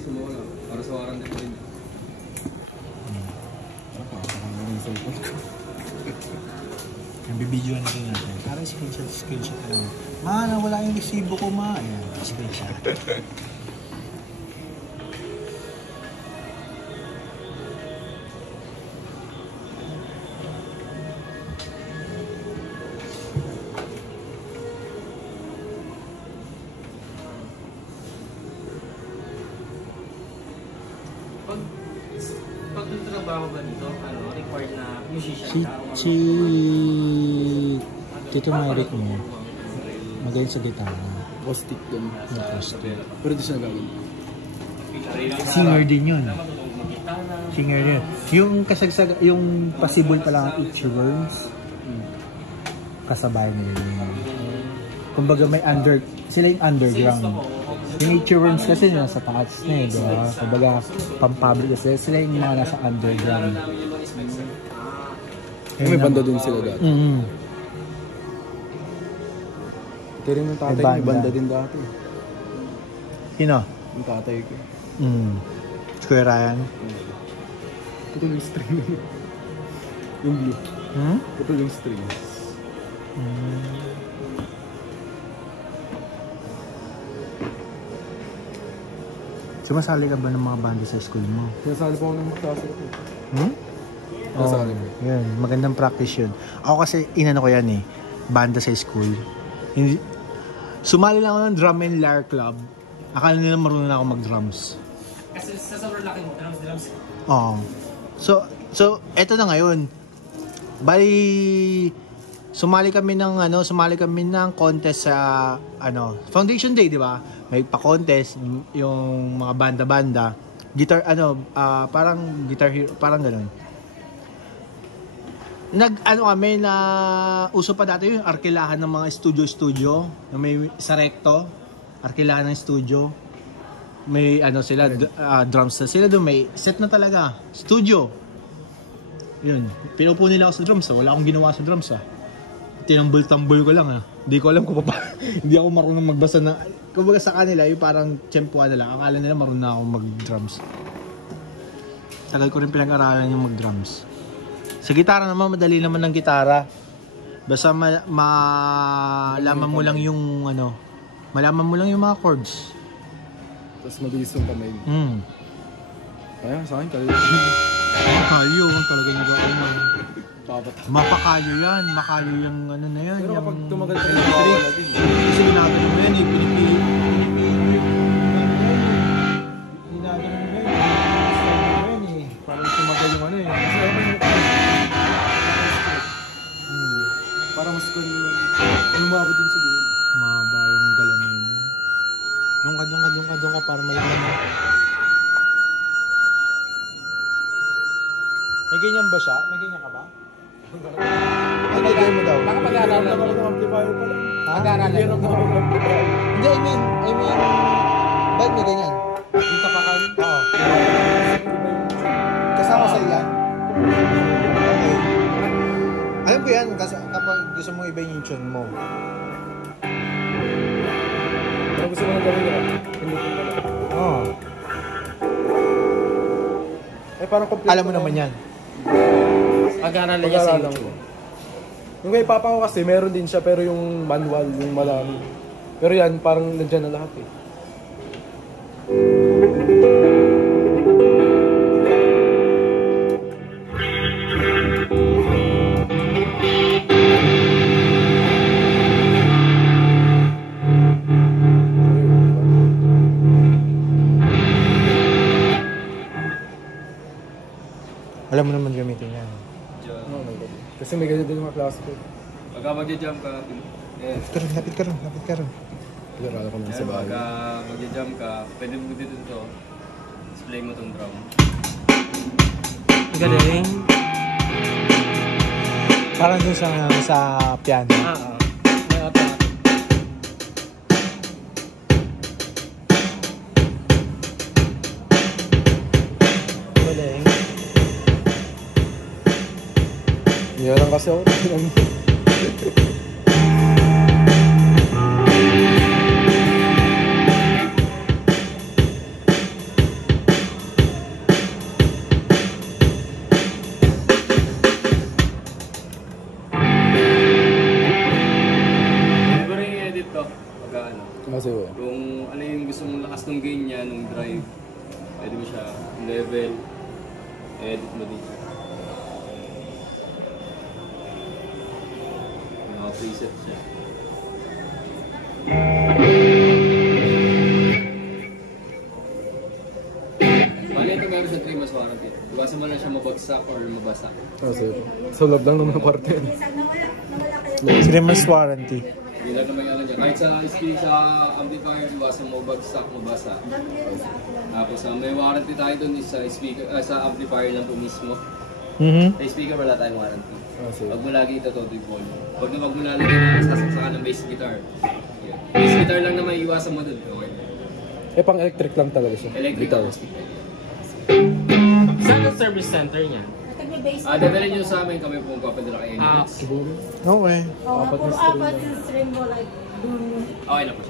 gusto mo wala. Para sa warranty ko rin. Nabibidyoan na rin natin. Parang screenshot lang. Ma, nawala yung resibo ko, ma. Ayan, screenshot. Pag trabaho ba dito, required na musician ka? Si Tito Myrick mo, magaling sa gitara. Acoustic din. Acoustic. Pero di siya nagagawin. Singer din yun. Singer din. Yung kasagsag, yung possible pala ang Itchy Worms, kasabay nila yun. Kumbaga may sila yung underground. Yung Itchy Worms kasi nasa taas na eh, diba? Kumbaga pang-public kasi sila yung mga nasa underground. May banda din sila dati. Ito rin yung tatay, may banda din dati. Sino? Yung tatay ko. Kuya Ryan? Ito yung string. Yung blue. Ito yung string. Sumasali ka ba ng mga banda sa school mo? Sinasali po ako ng magkasa ko. Sinasali mo? Yun, magandang practice yun. Ako kasi, inano ko yan eh, banda sa school. Sumali lang ako ng drum and lyre club. Akala nila marunong na ako mag-drums. Kasi sa sobrang laki mo, drums. Oo. So, eto na ngayon. Bali, sumali kami ng contest sa Foundation Day, di ba? May pa-contest yung mga banda-banda. Guitar parang guitar hero, parang ganoon. Kami na uso pa dati yung arkilahan ng mga studio na may sa recto, arkilahan ng studio. May sila drums na sila doon, may set na talaga, studio. Yun, pinupo nila ako sa drums. Wala akong ginawa sa drums tinambol-tambol ko lang Hindi ko alam kung hindi ako marunong magbasa na. Kumbaga sa kanila, yung parang tsempuan na lang. Akala nila marunong na ako mag-drums. Tagal ko rin pinag-aralan yung mag-drums. Sa gitara naman, madali naman ng gitara. Basta malaman mo lang yung malaman mo lang yung mga chords. Tapos mabilis yung kamay. Kaya sa akin, Makayo, talaga yung gawin mo. Mapakayo yan, makayo yung na yan. Pero kapag tumagal ka yung trick, kasi ginagano mo yan pinipili. Ginagano mo yan parang tumagal yung parang mas lumabot din siguro. Mahaba yung galamin mo. Doon ka para malaman. May ganyan ba siya? May ganyan ka ba? Ano gawin mo daw? Baka pag-aaralan mo. Amplifier pala. Pag-aaralan mo. Hindi, I mean, bakit may ganyan? Yung tapakan? Oo. Kasama sa iyan? Okay. Alam ko yan, kasi kapag gusto mong iba yung tune mo. Pero gusto mo na gawin nila? Oo. Parang complete. Alam mo naman yan. Pag-aaralan niya sa YouTube. Yung kay Papa ko kasi, meron din siya pero yung manual, yung malami. Pero yan, parang nandyan na lahat Alam mo naman gamitin yan. Kasi may ganyan din yung mga klase ko. Pagka mag-jump ka, Lapit ka rin. Pag-arala ko naman sa bahay. pagka mag-jump ka, pwede mo dito display mo itong drum. Galing. Parang dun sa piano. May automatic. Galing. Yan lang kasi ako. drive. Pwede mo siya level. Edit mo din siya. May mga preset siya. Bali ito meron sa 3 months warranty. Iwasan mo lang siya mabagsak or mabasa. Ah, sir. Sa loob lang naman ng kwarto yan. 3 months warranty. Hindi lang naman yan dyan. Kahit sa amplifier, iwasan mo bagsak, mabasa. Tapos may warranty tayo dun is sa speaker, sa amplifier lang po mismo. Sa speaker wala tayong warranty. Ah, sir. Wag mo lagi ito to yung volume. Wag mo lalagay na sasaksakan ng bass guitar. Yeah. Bass guitar lang naman iwasan mo dun. Okay. Eh, pang electric lang talaga siya. Electric Guitar. acoustic. Saan ang service center niya? Dadalhin nyo sa amin kami po papadala kay Emirates. Okay. Okay. Oh, puro apat yung string mo like dun. Okay na po siya.